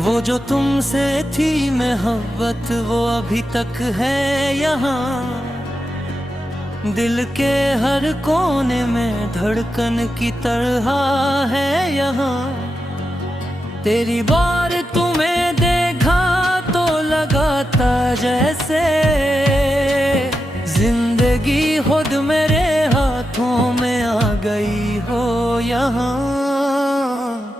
वो जो तुमसे थी मोहब्बत वो अभी तक है यहाँ। दिल के हर कोने में धड़कन की तरह है यहाँ। तेरी बार तुम्हें देखा तो लगाता जैसे जिंदगी खुद मेरे हाथों में आ गई हो यहाँ।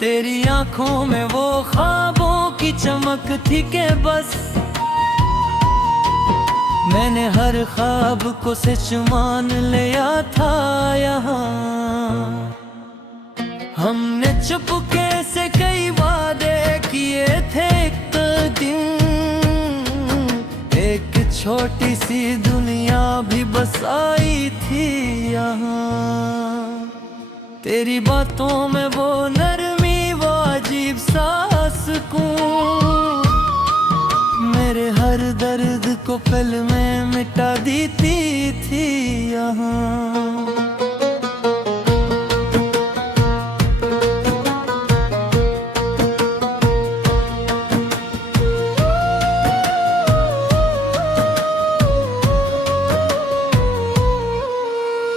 तेरी आंखों में वो ख्वाबों की चमक थी के बस मैंने हर ख्वाब को सच मान लिया था यहाँ। हमने चुपके से कई वादे किए थे एक दिन, एक छोटी सी दुनिया भी बसाई थी यहाँ। तेरी बातों में वो नरमी वो अजीब सा सुकून मेरे हर दर्द को पल में मिटा देती थी यहाँ।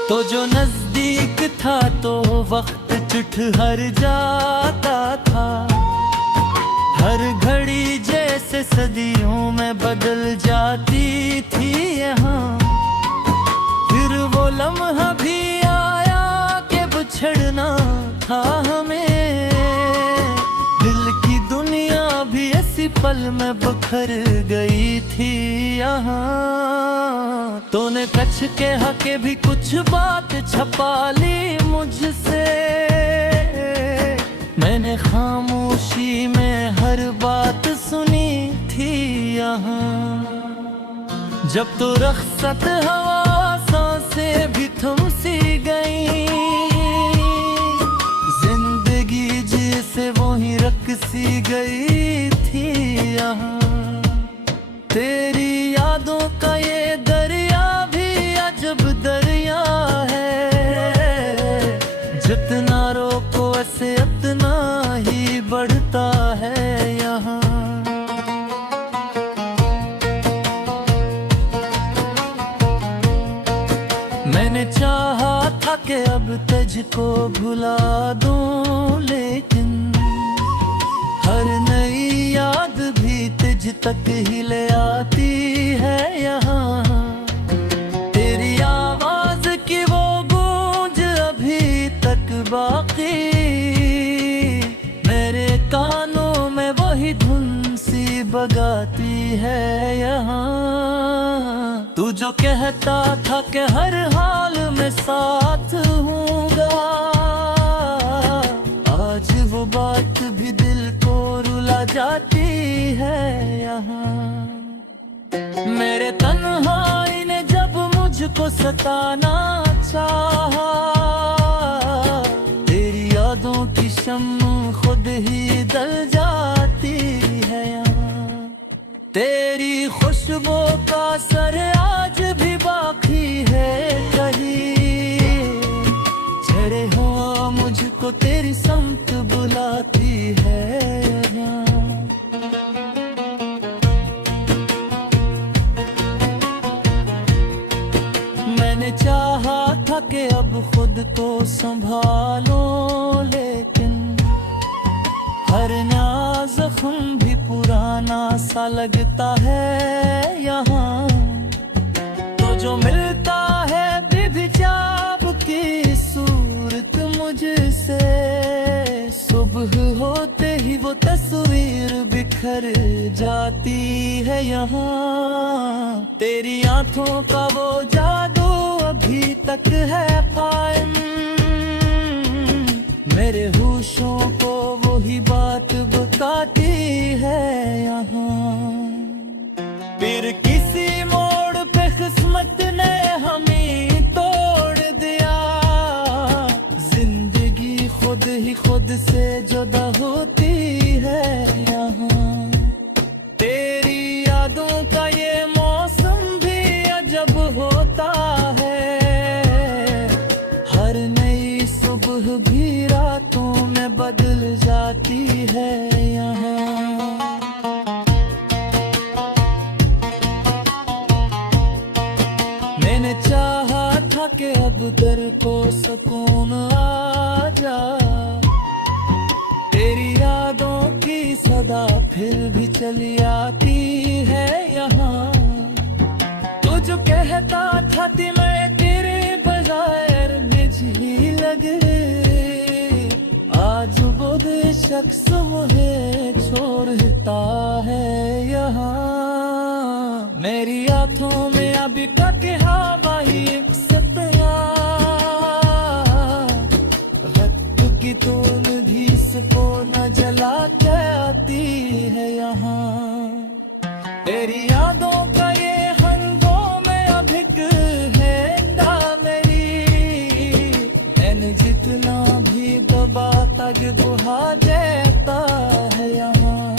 तो जो नजदीक था तो वक्त चिट हर जाता था। हर घड़ी जैसे सदियों में बदल जाती थी यहाँ। फिर वो लम्हा भी आया कि बिछड़ना था हमें। दिल की दुनिया भी ऐसी पल में बिखर गई थी यहाँ। तूने कच के हके भी कुछ बात छपा ली मुझसे। मैंने खामोशी में हर बात सुनी थी यहाँ। जब तो रख्सत हवा सांसें भी थम सी गई। जिंदगी जैसे वही रख सी गई थी यहाँ। तेरी यादों का ये दरिया भी अजब दरिया है। जितना रोको ऐसे उतना ही बढ़ता है यहाँ। मैंने चाहा था कि अब तुझको भुला दूं लेकिन हर नई याद भी तुझ तक ही ले आती है यहाँ। तेरी आवाज की वो गूंज अभी तक बाकी मेरे कानों में वही धुन सी बगाती है यहाँ। तू जो कहता था कि हर हाल में साथ हूँगा, आज वो बात भी दिल को रुला जाती है यहाँ। मेरे तन्हाई ने जब मुझको सताना चाहा, तेरी यादों की शम्म खुद ही जल जाती है यहाँ। तेरी खुशबू का असर आज भी बाकी है कहीं। झड़े हुआ मुझको तेरी समत बुलाती है यहाँ। मैंने चाहा था कि अब खुद को संभालो लेकिन हर नया जख्म भी पुराना सा लगता है यहाँ। तो जो मिलता है बेहिजाब की सूरत मुझसे, सुबह होते ही वो तस्वीर बिखर जाती है यहाँ। तेरी आंखों का वो जादू अभी तक है कायम, मेरे होशों को वही बात बताती है यहाँ। फिर किसी मोड़ पे किस्मत ने हमें तोड़ दिया। जिंदगी खुद ही खुद से जुदा होती है यहाँ। तेरी यादों का ये मौसम भी अजब होता है। हर नई सुबह भी रातों में बदल जाती है यहाँ। मैंने चाहा था कि अब दर को सुकून आ जा, तेरी यादों की सदा फिर भी चली आती है यहाँ। तो जो कहता था कि मैं तेरे बगैर निजी लगे, आज वो शख्स मुझे छोड़ता है यहाँ। मेरी आंखों में अभी तक हवा ही सत्या, वक्त की तून भी इसको न जला के आती है यहाँ। तेरी यादों का ये हंगों में अभिक है ना मेरी, मैंने जितना भी दबा तक बुहा देता है यहाँ।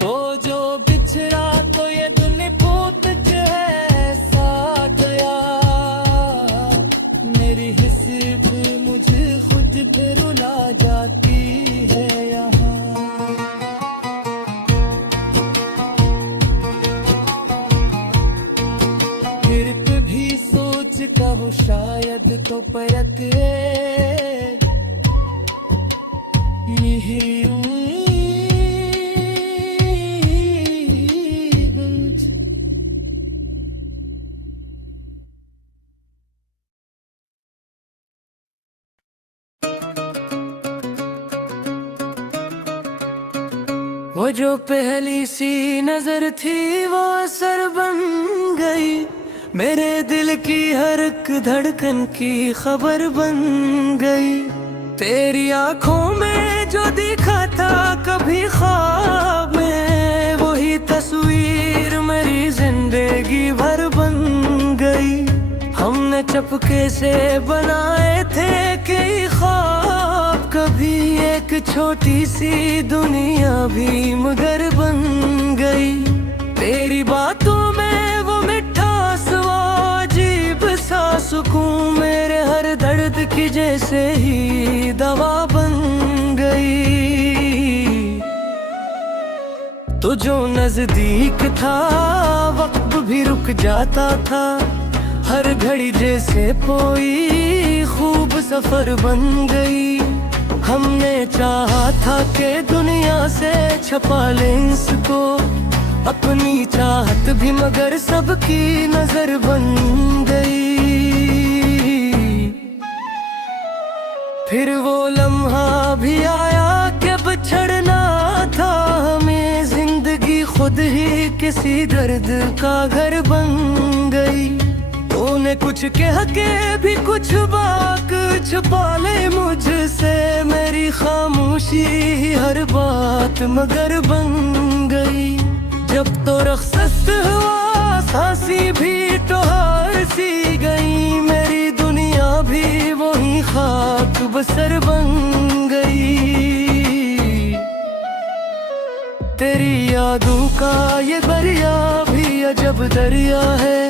तो जो बिछड़ा तो ये दुनिया पूत है सा गया, मेरी हिस्से भी मुझे खुद पे रुला जाती है यहाँ। फिर भी सोच कहो शायद तो परत यही वो जो पहली सी नजर थी वो असर बन गई, मेरे दिल की हर एक धड़कन की खबर बन गई। तेरी आंखों में जो दिखा था कभी ख्वाब में, वही तस्वीर मेरी जिंदगी भर बन गई। हमने चुपके से बनाए थे कई ख्वाब, कभी एक छोटी सी दुनिया भी मगर बन गई। तेरी बातों में वो मिठा स्वाद, अजीब सा सुकून मेरे हर दर्द की जैसे ही दवा बन गई। तो जो नजदीक था वक्त भी रुक जाता था, हर घड़ी जैसे कोई खूब सफर बन गई। हमने चाहा था कि दुनिया से छपा ले इसको, अपनी चाहत भी मगर सबकी नजर बन गई। फिर वो लम्हा भी आया कि बिछड़ना था हमें, जिंदगी खुद ही किसी दर्द का घर बन गई। तूने कुछ कह के भी कुछ बात छुपा ले मुझसे, मेरी खामोशी हर बात मगर बन गई। जब तो रख्सत हुआ सांसी भी टोहार सी गई, मेरी दुनिया भी वही खाक बसर बन गई। तेरी यादों का ये दरिया भी अजब दरिया है,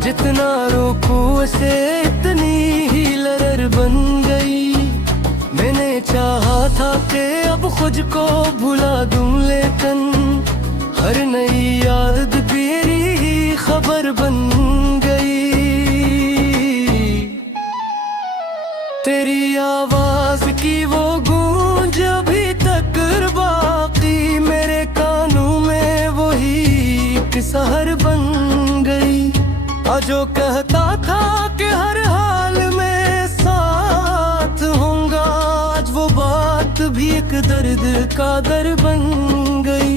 जितना रोको उसे इतनी ही लहर बन गई। मैंने चाहा था कि अब खुद को भुला दूं, लेकिन हर नई याद मेरी ही खबर बन गई। तेरी आवाज की वो गूंज अभी तक बाकी, मेरे कानों में वही एक सहर बन गई। और जो कहता था कि हर हाल में साथ होऊंगा, आज वो बात भी एक दर्द का दर बन गई।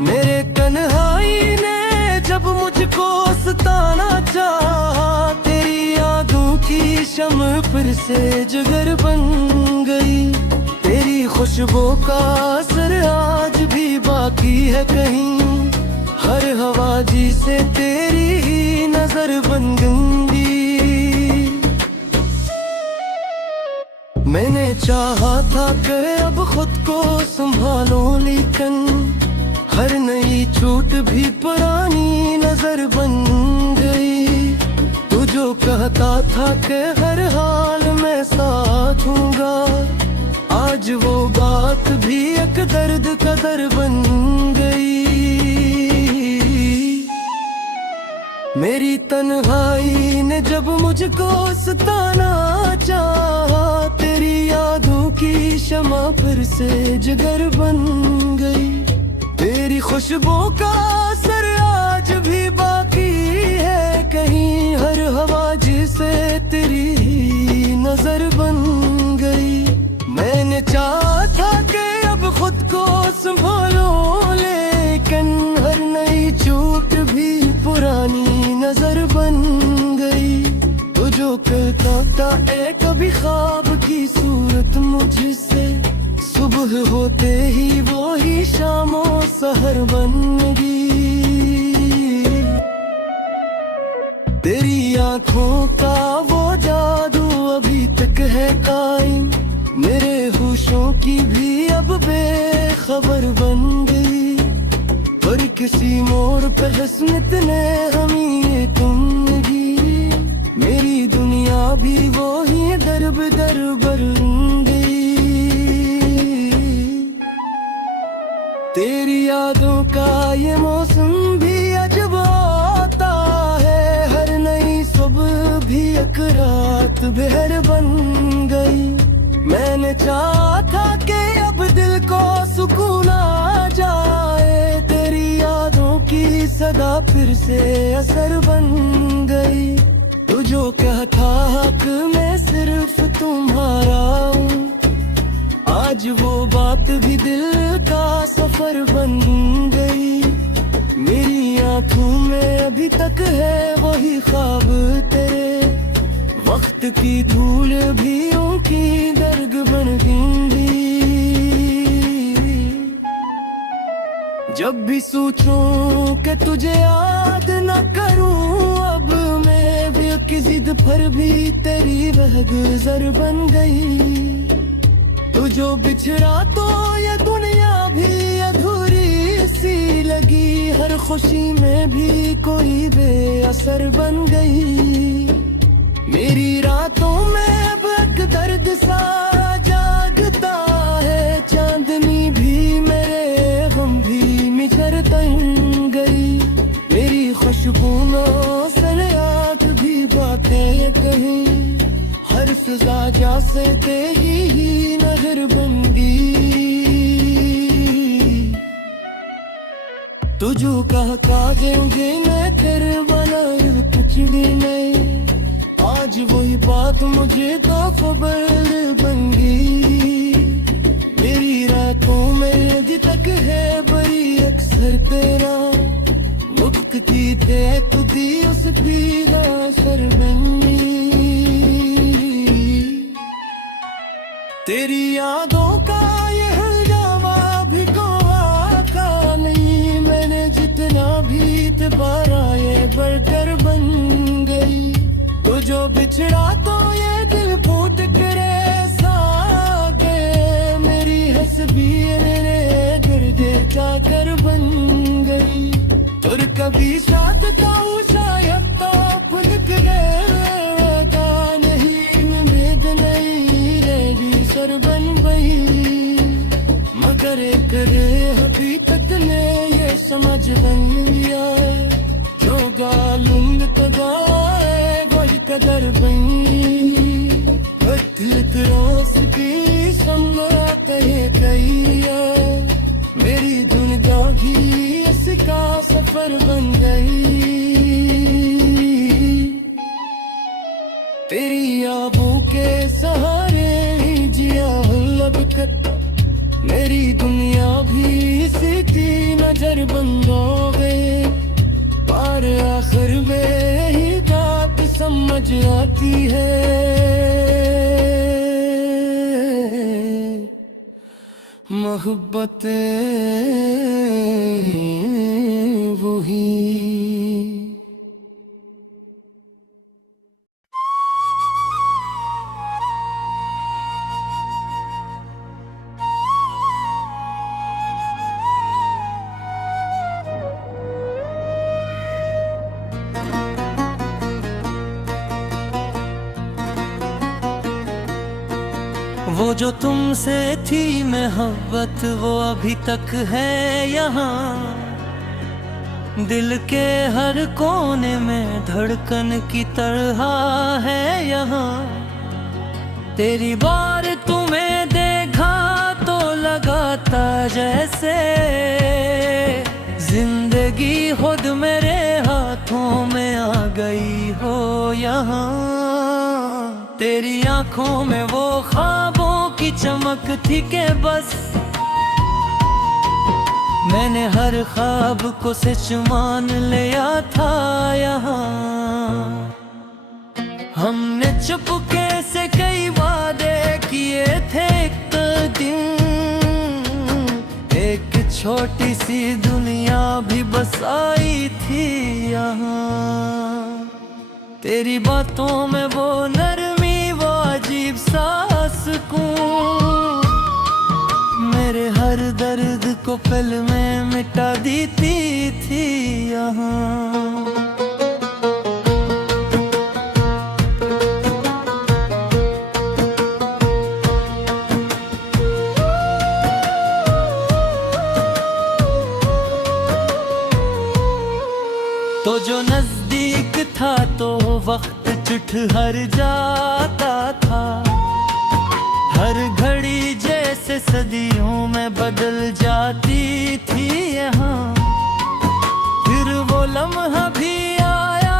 मेरे तन्हाई ने जब मुझको सताना चाहा, तेरी यादों की शम्म फिर से जिगर बन गई। तेरी खुशबू का असर आज भी बाकी है कहीं, हर हवा जी से तेरी ही नजर बन गई। मैंने चाहा था कि अब खुद को संभालो, लेकिन हर नई छूट भी पुरानी नजर बन गई। तू जो कहता था कि हर हाल में साथ हूँगा, आज वो बात भी एक दर्द का दर बन गई। मेरी तन्हाई ने जब मुझको सताना चाहा, तेरी यादों की शमा फिर से जिगर बन गई। तेरी खुशबू का असर आज भी बाकी है कहीं, हर हवा जिसे तेरी ही नजर बन गई। मैंने चाहा था कि अब खुद को संभालूं, लेकिन हर नई चूक भी पुरानी नजर बन गई। तो जो कहता था ए कभी ख्वाब की सूरत मुझसे, सुबह होते ही वो ही शामों सहर बन गई। तेरी आंखों का वो जादू अभी तक है कायम, मेरे होशों की भी अब बेखबर बन गई। पर किसी मोड़ पे किस्मत ने हमें तुम दी, मेरी दुनिया भी वो ही दर बदर बन गई। तेरी यादों का ये मौसम भी अजब आता है, हर नई सुबह भी एक रात बहर बन गई। मैंने चाहा था कि अब दिल को सुकून आ जाए, तेरी यादों की सदा फिर से असर बन गई। तू जो कहता हक मैं सिर्फ तुम्हारा हूँ, आज वो बात भी दिल का सफर बन गई। मेरी आंखों में अभी तक है वही ख्वाब तेरे, वक्त की धूल भी उनकी दर्द बन गई। जब भी सोचूं कि तुझे याद न करूं, अब मैं भी की जिद पर भी तेरी वह गुजर बन गई। तू जो बिछड़ा तो ये दुनिया भी अधूरी सी लगी, हर खुशी में भी कोई बेअसर बन गई। मेरी रातों में अब एक दर्द सा जागता है, चांदनी भी मेरे गम भी मिझर तन गई। मेरी खुशबू से याद भी बातें कहीं, हर फिजा जैसे तेरी ही नजर बन गई। तू जो कहा देंगे मैं कर बना कुछ भी नहीं, आज वही बात मुझे तो खबर बन गई। मेरी रातों में अभी तक है बड़ी अक्सर तेरा, मुक्त की थे तू दी उस पीला सर बन गई। तेरी यादों का ये हंगामा भी कोई का नहीं, मैंने जितना भी दोबारा ये बढ़कर बन गई। तो जो बिछड़ा तो ये दिल फूट करे साके, मेरी हसबी मेरे गिरदे जाकर बन गई। और कभी साथ था शायद तो फुलक गया नहीं, उम्मीद नहीं रहेगी सर बन गई। मगर एक हकीकत ने ये समझ बन लिया, जो गालूंग तो गाए कदर बनी। रोस की संगते कैया, मेरी दुनिया भी इसका सफर बन गई। तेरी आबों के सहारे ही जिया लब कर, मेरी दुनिया भी इसी की नजर बन गई। पर आखिर में ही बात समझ आती है, मोहब्बतें वही। जो तुमसे थी मोहब्बत वो अभी तक है यहाँ। दिल के हर कोने में धड़कन की तरह है यहाँ। तेरी बार तुम्हें देखा तो लगाता जैसे जिंदगी खुद मेरे हाथों में आ गई हो यहाँ। तेरी आंखों में वो ख्वाबों की चमक थी कि बस मैंने हर ख्वाब को सच मान लिया था यहाँ। हमने चुपके से कई वादे किए थे एक दिन, एक छोटी सी दुनिया भी बसाई थी यहाँ। तेरी बातों में वो नरमी वो अजीब सा सुकून मेरे हर दर्द को पल में मिटा देती थी यहाँ। तो जो नजदीक था तो वक्त चिट हर जाता था। हर घड़ी जैसे सदियों में बदल जाती थी यहाँ। फिर वो लम्हा भी आया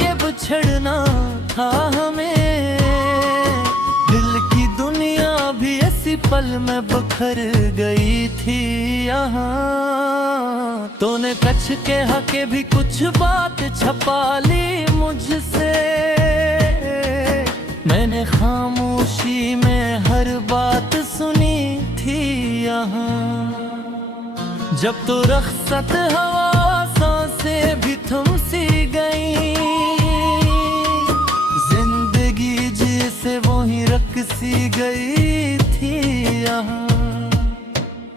कि बिछड़ना था हमें। दिल की दुनिया भी इसी पल में बखर गई थी यहाँ। तूने कच के हके भी कुछ बात छपा ली मुझसे। मैंने खामोशी में हर बात सुनी थी यहाँ। जब तो रख्सत हवा सांसें भी थम सी गई। जिंदगी जैसे वही रक्सी गई थी यहाँ।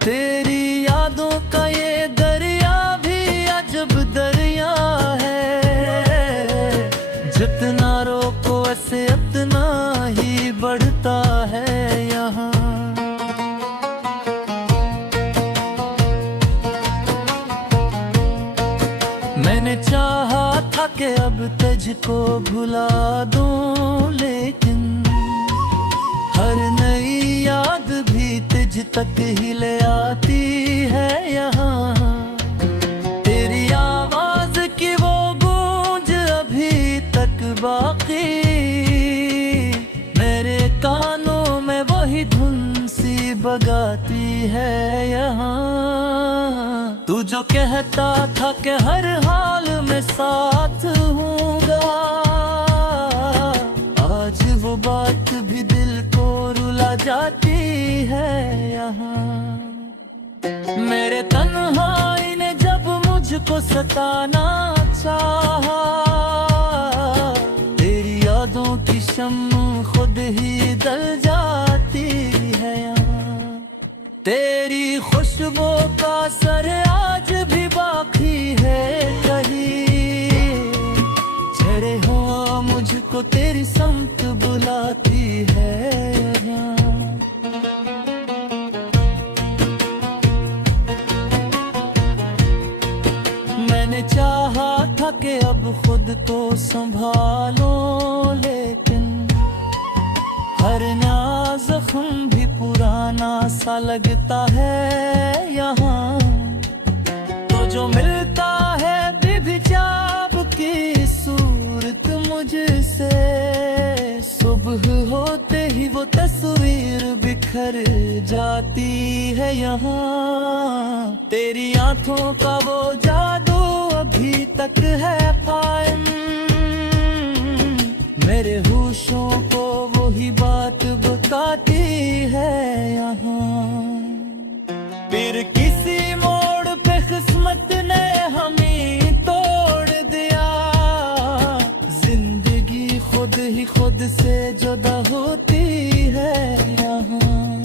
तेरी यादों का ये दरिया भी अजब दरिया है। जितना रोको ऐसे उतना ही बढ़ता है यहाँ। मैंने चाहा था कि अब तुझको भुला दूं, लेकिन हर नई याद भी तुझ तक ही ले आती है यहाँ। तेरी आवाज की वो गूंज अभी तक बाकी मेरे कानों में वही धुन सी बगाती है यहाँ। तू जो कहता था कि हर हाल में साथ हूँगा, आज वो बात भी दिल को रुला जाती है यहाँ। मेरे तन्हाई ने जब मुझको सताना चाहा, तेरी यादों की शम्म खुद ही जल जाती है यहाँ। तेरी खुशबू का असर आज भी बाकी है कहीं। झड़े हुआ मुझको तेरी समत बुलाती है यहाँ। मैंने चाहा था कि अब खुद को संभालो, लेकिन हर नया जख्म भी पुराना सा लगता है यहाँ। तो जो मिलता है बेहिजाब की सूरत मुझसे, सुबह होते ही वो तस्वीर बिखर जाती है यहाँ। तेरी आंखों का वो जादू अभी तक है कायम, मेरे होशों को वही बात बताती है यहाँ। फिर किसी मोड़ पे किस्मत ने हमें तोड़ दिया। जिंदगी खुद ही खुद से जुदा होती है यहाँ।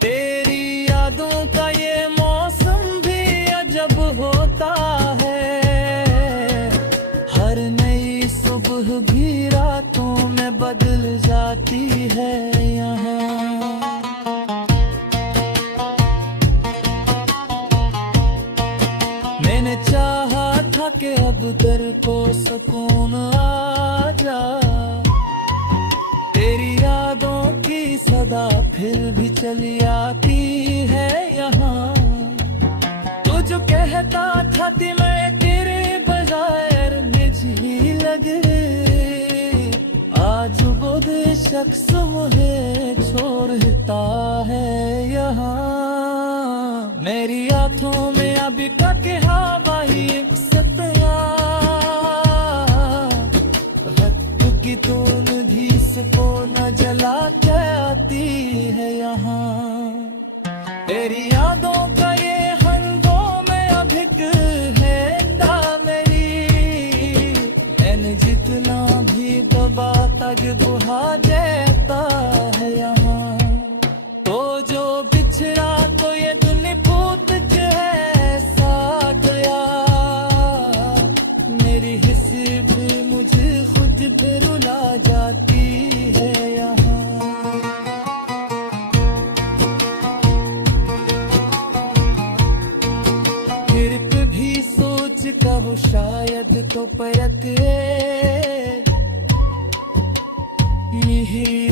तेरी यादों का ये मौसम भी अजब होता है। हर नई सुबह भी रातों में बदल जाती है यहाँ। दर को सुकून आ जा। तेरी यादों की सदा फिर भी चली आती है यहाँ। तू जो कहता था कि मैं तेरे बगैर निजी लगे, आज वो शख्स मुझे छोड़ता है यहाँ। मेरी आंखों में अभी तक हवा ही एक सतया, हक की तून भी को न जला के आती है यहाँ। तेरी यादों का ये हंगों में अभिक है ना मेरी, मैंने जितना भी दबा तक बुहा देता है यहाँ। तो जो बिछड़ा तो ये दुनिया पूत जो है सा गया, मेरी हिस्से भी मुझे खुद पे रुला जाती है यहाँ। फिर भी सोच कहो शायद तो परत है, यही